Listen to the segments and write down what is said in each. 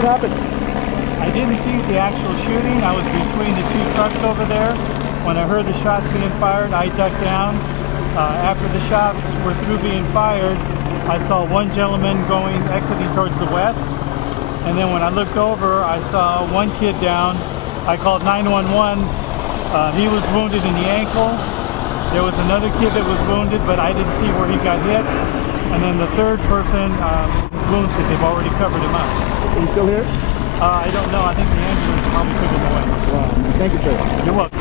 what happened? I didn't see the actual shooting. I was between the two trucks over there. When I heard the shots being fired, I ducked down. After the shots were through being fired, I saw one gentleman exiting towards the west. And then when I looked over, I saw one kid down. I called 911. He was wounded in the ankle. There was another kid that was wounded, but I didn't see where he got hit. And then the third person, his wounds, because they've already covered him up. Are you still here? I don't know. I think the ambulance probably took him away. Wow. Thank you, sir. You're welcome.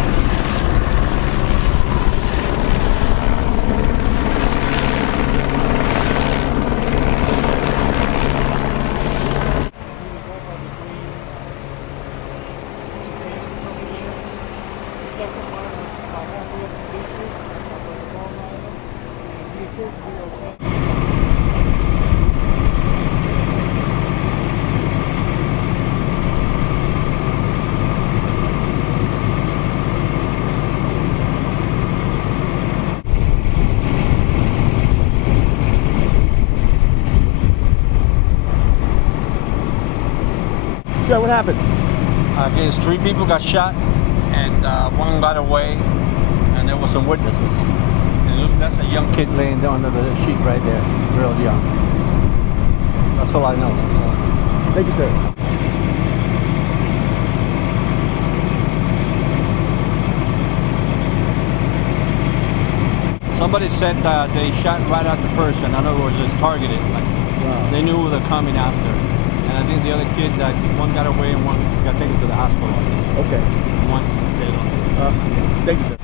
Sir, what happened? There's 3 people got shot, and one got away, and there were some witnesses. And that's a young kid laying down under the sheet right there, real young. That's all I know. So. Thank you, sir. Somebody said they shot right at the person. In other words, it's targeted. Like They knew who they're coming after. And I think the other kid, one got away and one got taken to the hospital. Okay. One is dead. Thank you, sir.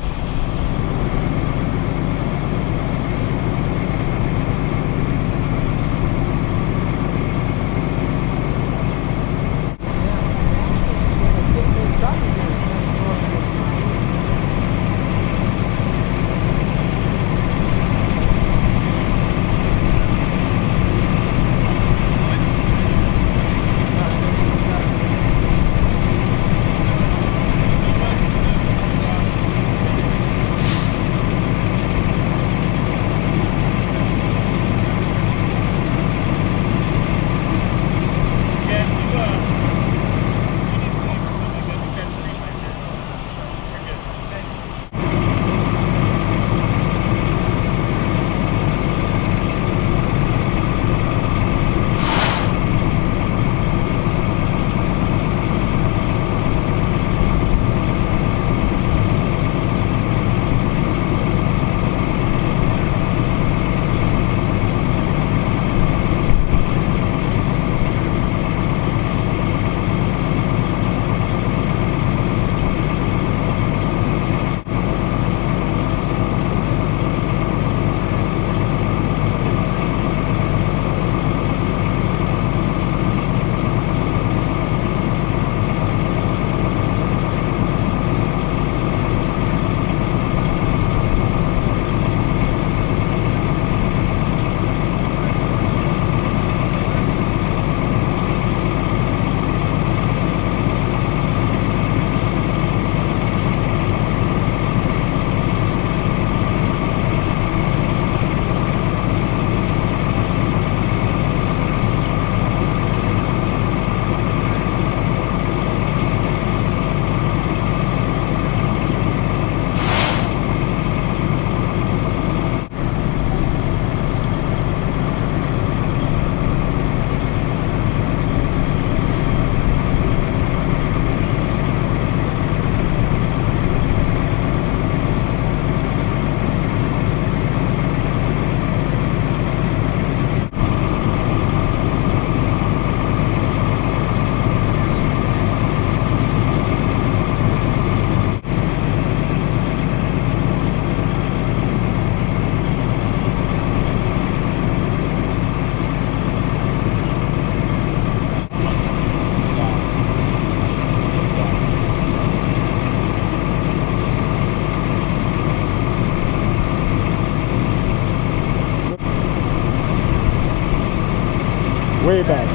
Way back.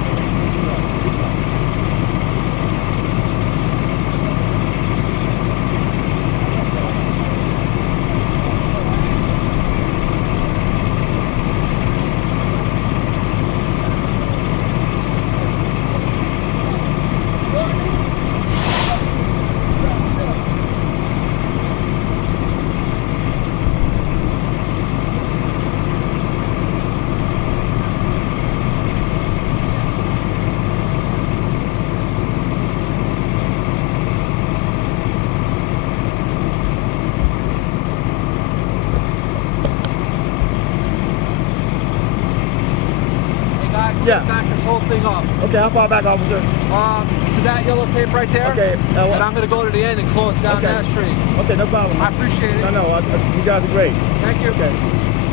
Yeah. back this whole thing up. Okay, how far back, officer? To that yellow tape right there. Okay. And I'm going to go to the end and close down that street. Okay, no problem. I appreciate it. No, you guys are great. Thank you. Okay.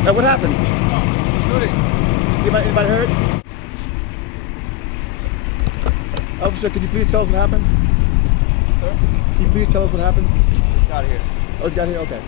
Now, what happened? Shooting. Anybody hurt? Officer, could you please tell us what happened? Sir? Can you please tell us what happened? Just got here. Oh, it's got here? Okay.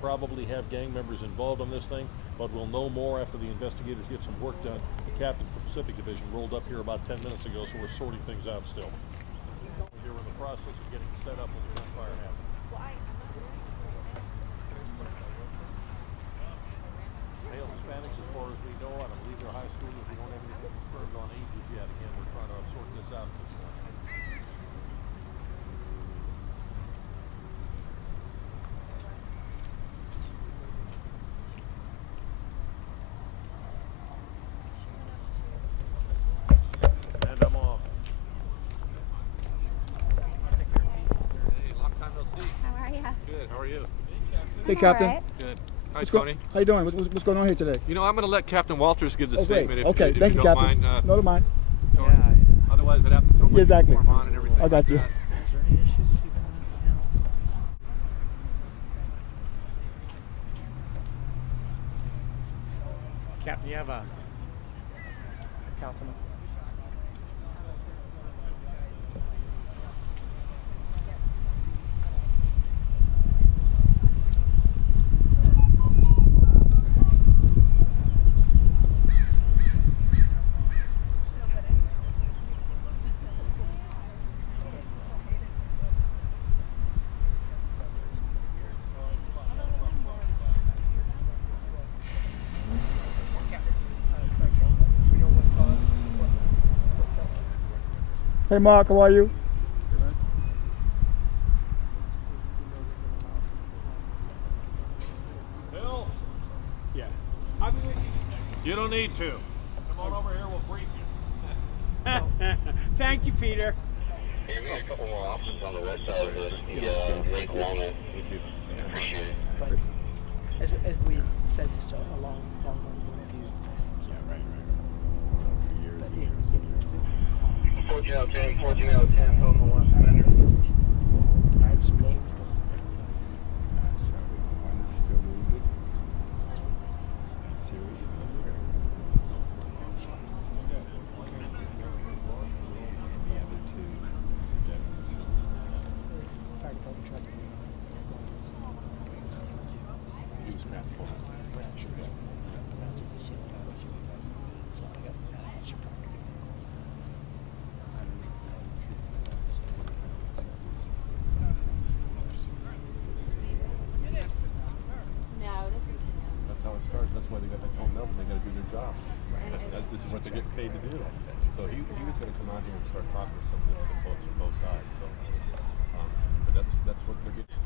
Probably have gang members involved on this thing, but we'll know more after the investigators get some work done. The captain from Pacific Division rolled up here about 10 minutes ago, so we're sorting things out still. We're in the process of getting set up when the gunfire happened. Male Hispanics, as far as we know, I don't believe they're high schoolers. We don't have anything confirmed on ages yet. Again, we're trying to sort this out at this point. And I'm off. Hey, long time no see. How are you? Good. How are you? Hey, Captain. Right. Good. Hi, What's Tony. How you doing? What's going on here today? You know, I'm going to let Captain Walters give the Oh, great. statement Okay, if thank you you, don't Captain. mind. No, don't mind. Tony. Otherwise, I'd have to throw my Exactly. uniform on and everything. I got like you. that. Captain, you have a councilman. Hey, Mark, how are you? Bill, Yeah. I'll be with you in a second. You don't need to. Come on over here, we'll brief you. Thank you, Peter. Yeah, we got a couple more officers on the west side of the Lake Walnut. Appreciate it. As we said, just a long point of view. Yeah, right. For years and years. 14 out of 10, 14 out of 10, Homo 1 Commander. I have some names. So one is still wounded. Seriously. The other two veterans. Fire department truck. He was strapped for. No, this is That's how it starts. That's why they got that told Melvin they got to do their job. This is what they get paid to do. So he was going to come out here and start talking to some of the folks on both sides. So, but that's what they're getting.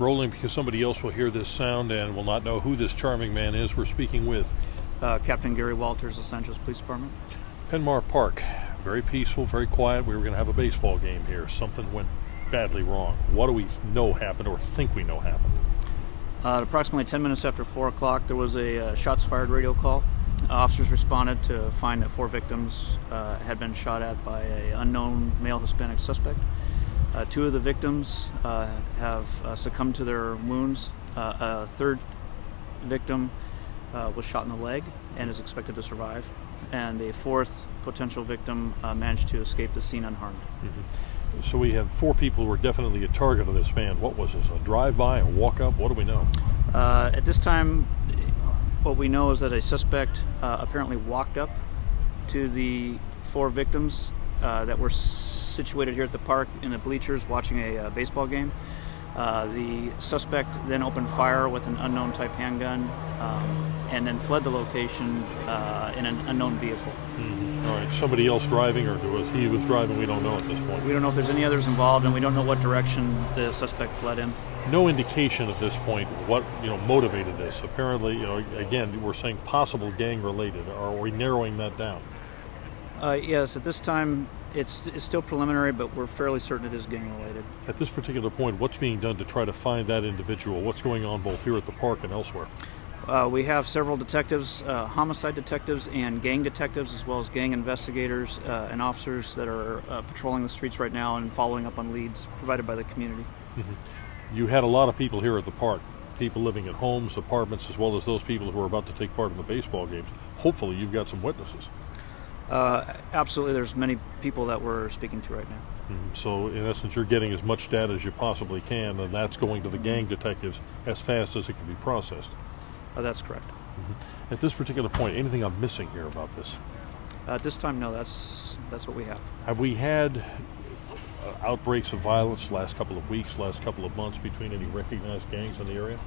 Rolling because somebody else will hear this sound and will not know who this charming man is. We're speaking with Captain Gary Walters, Los Angeles Police Department. Penmar Park. Very peaceful, very quiet. We were going to have a baseball game here. Something went badly wrong. What do we know happened or think we know happened? At approximately 10 minutes after 4 o'clock, there was a shots fired radio call. Officers responded to find that 4 victims had been shot at by an unknown male Hispanic suspect. 2 of the victims have succumbed to their wounds. A third victim was shot in the leg and is expected to survive. And a 4th potential victim managed to escape the scene unharmed. Mm-hmm. So we have 4 people who were definitely a target of this man. What was this, a drive-by, a walk-up? What do we know? At this time, what we know is that a suspect apparently walked up to the 4 victims that were situated here at the park in the bleachers watching a baseball game. The suspect then opened fire with an unknown type handgun and then fled the location in an unknown vehicle. Mm-hmm. All right, somebody else driving, or he was driving? We don't know at this point. We don't know if there's any others involved, and we don't know what direction the suspect fled in. No indication at this point what motivated this. Apparently, again, we're saying possible gang-related. Are we narrowing that down? Yes, at this time it's still preliminary, but we're fairly certain it is gang-related. At this particular point, what's being done to try to find that individual? What's going on both here at the park and elsewhere? We have several detectives, homicide detectives and gang detectives, as well as gang investigators and officers that are patrolling the streets right now and following up on leads provided by the community. Mm-hmm. You had a lot of people here at the park, people living at homes, apartments, as well as those people who are about to take part in the baseball games. Hopefully you've got some witnesses. Absolutely, there's many people that we're speaking to right now. Mm-hmm. So in essence, you're getting as much data as you possibly can, and that's going to the gang detectives as fast as it can be processed. That's correct. Mm-hmm. At this particular point, anything I'm missing here about this? At this time, no, that's what we have. Have we had outbreaks of violence the last couple of weeks, last couple of months between any recognized gangs in the area?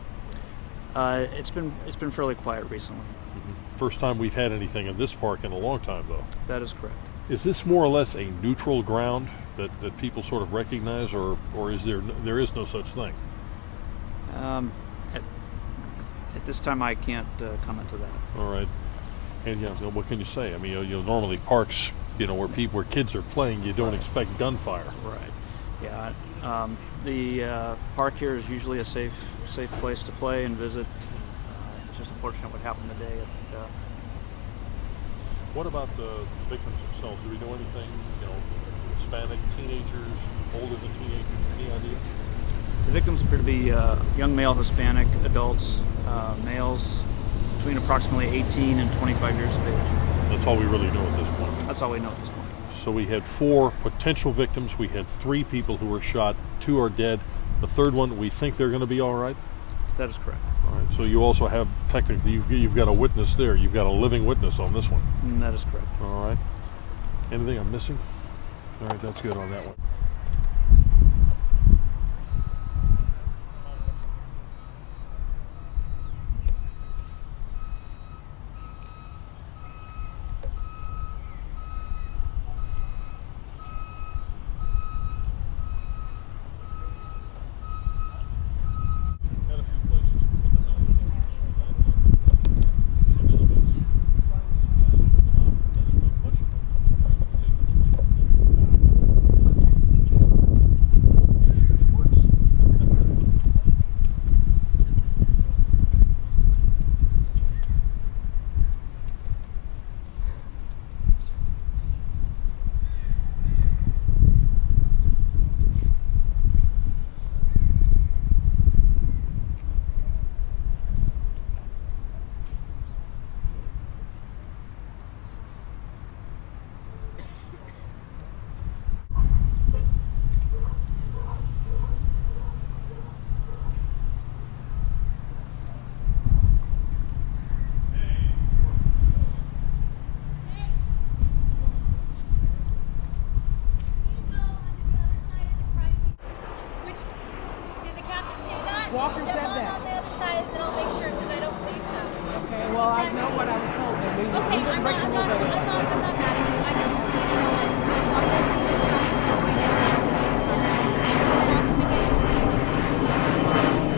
It's been fairly quiet recently. Mm-hmm. First time we've had anything in this park in a long time, though. That is correct. Is this more or less a neutral ground that people sort of recognize, or is there is no such thing? At this time, I can't comment to that. All right. And what can you say? I mean, normally parks, where kids are playing, you don't expect gunfire. Right. Yeah. The park here is usually a safe place to play and visit. It's just unfortunate what happened today. What about the victims themselves? Do we know anything? Hispanic teenagers, older than teenagers? Any idea? The victims appear to be young male Hispanic adults, males between approximately 18 and 25 years of age. That's all we really know at this point. That's all we know at this point. So we had 4 potential victims. We had 3 people who were shot. 2 are dead. The third one, we think they're going to be all right? That is correct. All right. So you also have, technically, you've got a witness there. You've got a living witness on this one. That is correct. All right. Anything I'm missing? All right, that's good on that one. Walker said that. On the other side, then I'll make sure because I don't believe so. Okay, well, I know what I was told. And we Okay, just I'm break the rules not of it. mad at you. I just want you to know that. So if all this information I can get right now, then I'll come and get you.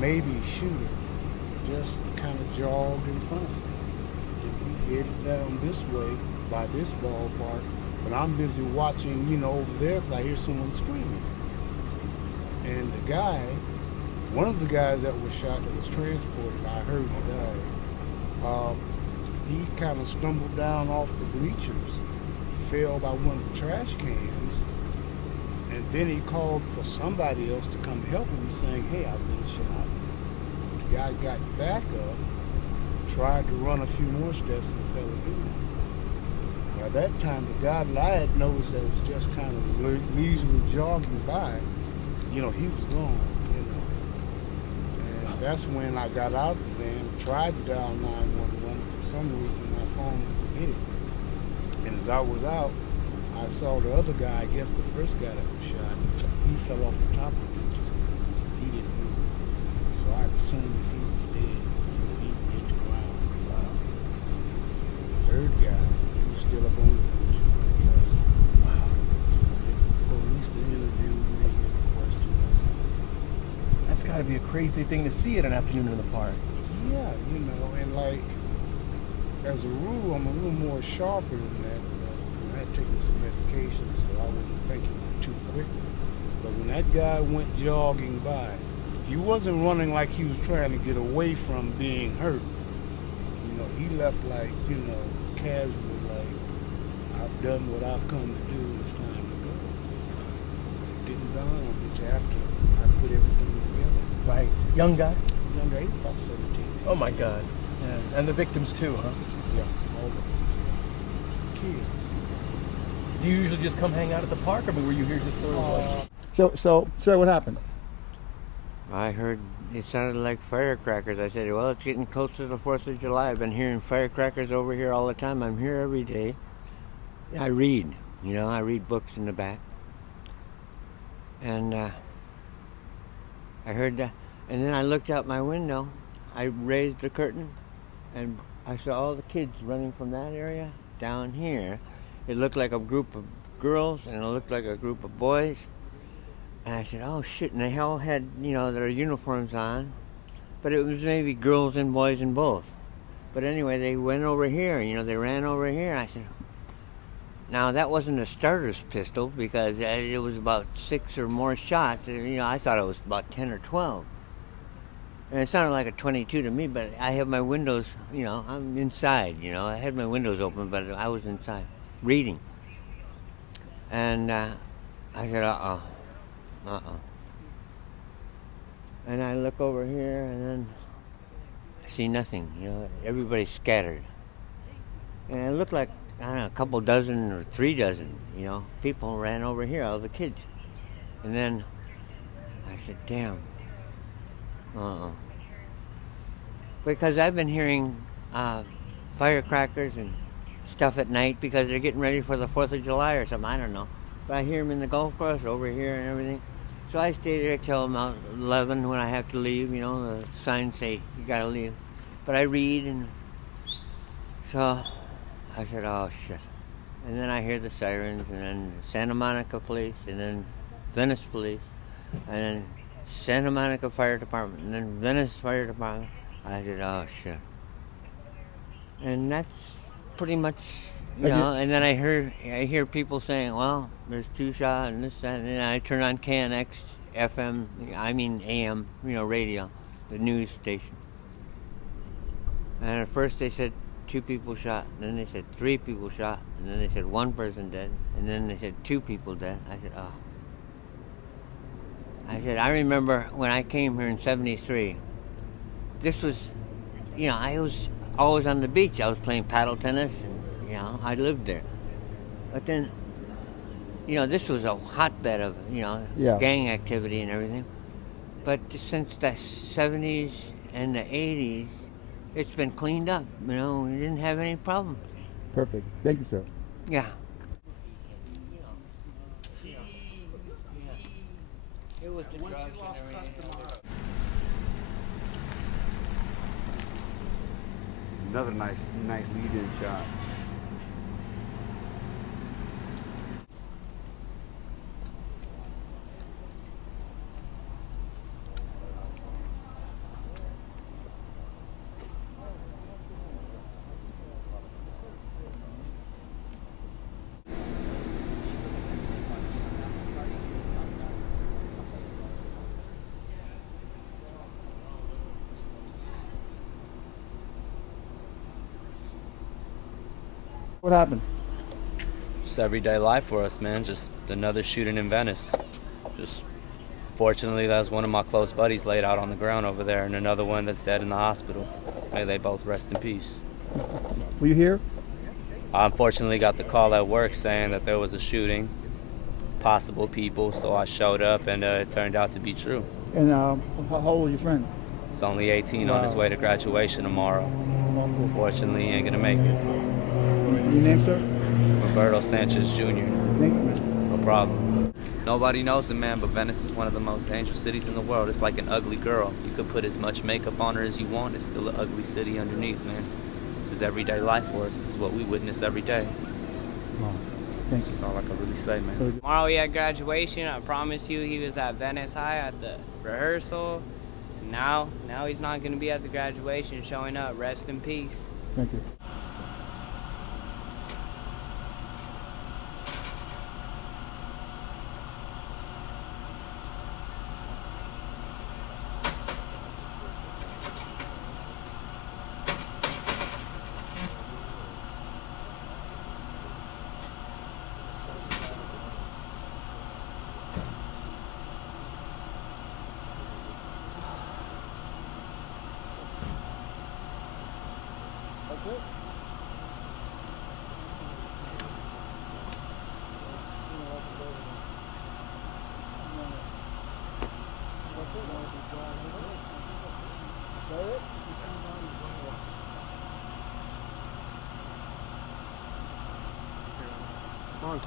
maybe shooter just kind of jogged in front of me. He headed down this way by this ballpark, but I'm busy watching, over there because I hear someone screaming. And the guy, one of the guys that was shot that was transported, I heard died. He kind of stumbled down off the bleachers, fell by one of the trash cans, and then he called for somebody else to come help him, saying, "Hey, I've been shot." The guy got back up, tried to run a few more steps, and fell again. By that time, the guy that I had noticed that was just kind of leisurely jogging by, he was gone. And that's when I got out of the van, tried to dial 911. For some reason, my phone hit it. And as I was out, I saw the other guy, I guess the first guy that was shot, he fell off the top of the bleachers. He didn't move. So I assumed that he was dead before he hit the ground. The third guy, he was still up on the bleachers, I guess. So the police, they interviewed me and questioned us. That's got to be a crazy thing to see at an afternoon in the park. Yeah, and like, as a rule, I'm a little more sharper than that. I had taken some medication, so I wasn't thinking too quickly. But when that guy went jogging by, he wasn't running like he was trying to get away from being hurt. He left like, casually, like, I've done what I've come to do, it's time to go. It didn't dawn on me till after I put everything together. Right. Young guy? Young guy, he was about 17. Oh my God. Yeah. And the victims too, huh? Yeah, all of them. Kids. Do you usually just come hang out at the park, or were you here just sort of So, sir, what happened? I heard it sounded like firecrackers. I said, well, it's getting close to the 4th of July. I've been hearing firecrackers over here all the time. I'm here every day. I read, I read books in the back. And I heard that. And then I looked out my window. I raised the curtain, and I saw all the kids running from that area down here. It looked like a group of girls, and it looked like a group of boys. And I said, oh shit, and they all had, their uniforms on, but it was maybe girls and boys and both. But anyway, they went over here, they ran over here. I said, now that wasn't a starter's pistol, because it was about 6 or more shots. I thought it was about 10 or 12. And it sounded like a 22 to me, but I have my windows, I'm inside, I had my windows open, but I was inside, reading. And I said, uh-oh. And I look over here, and then I see nothing, everybody's scattered. And it looked like, I don't know, a couple dozen or 3 dozen, people ran over here, all the kids. And then I said, damn. Because I've been hearing firecrackers and stuff at night because they're getting ready for the 4th of July or something, I don't know. But I hear them in the golf course over here and everything. So I stay there till about 11 when I have to leave, the signs say you gotta leave. But I read, and so I said, oh shit. And then I hear the sirens, and then Santa Monica Police, and then Venice Police, and then Santa Monica Fire Department, and then Venice Fire Department. I said, oh shit. And that's pretty much, and then I hear people saying, well, there's 2 shots and this, that, and then I turn on KNX FM, AM, radio, the news station. And at first they said 2 people shot, and then they said 3 people shot, and then they said 1 person dead, and then they said 2 people dead. I said, oh. I remember when I came here in '73, this was, I was always on the beach. I was playing paddle tennis, and, I lived there. But then, this was a hotbed of, gang activity and everything. But since the 70s and the 80s, it's been cleaned up. We didn't have any problems. Perfect. Thank you, sir. Yeah. It was the drugs and everything. Another nice lead-in shot. What happened? Just everyday life for us, man. Just another shooting in Venice. Just fortunately, that was one of my close buddies laid out on the ground over there, and another one that's dead in the hospital. May they both rest in peace. Were you here? I unfortunately got the call at work saying that there was a shooting, possible people, so I showed up, and it turned out to be true. And how old was your friend? He's only 18 on his way to graduation tomorrow. Unfortunately, he ain't gonna make it. Your name, sir? Roberto Sanchez Jr. Thank you, man. No problem. Nobody knows it, man, but Venice is one of the most dangerous cities in the world. It's like an ugly girl. You could put as much makeup on her as you want. It's still an ugly city underneath, man. This is everyday life for us. This is what we witness every day. Thanks. That's all I can really say, man. Tomorrow we had graduation. I promise you he was at Venice High at the rehearsal. And now he's not going to be at the graduation showing up. Rest in peace. Thank you. Come on.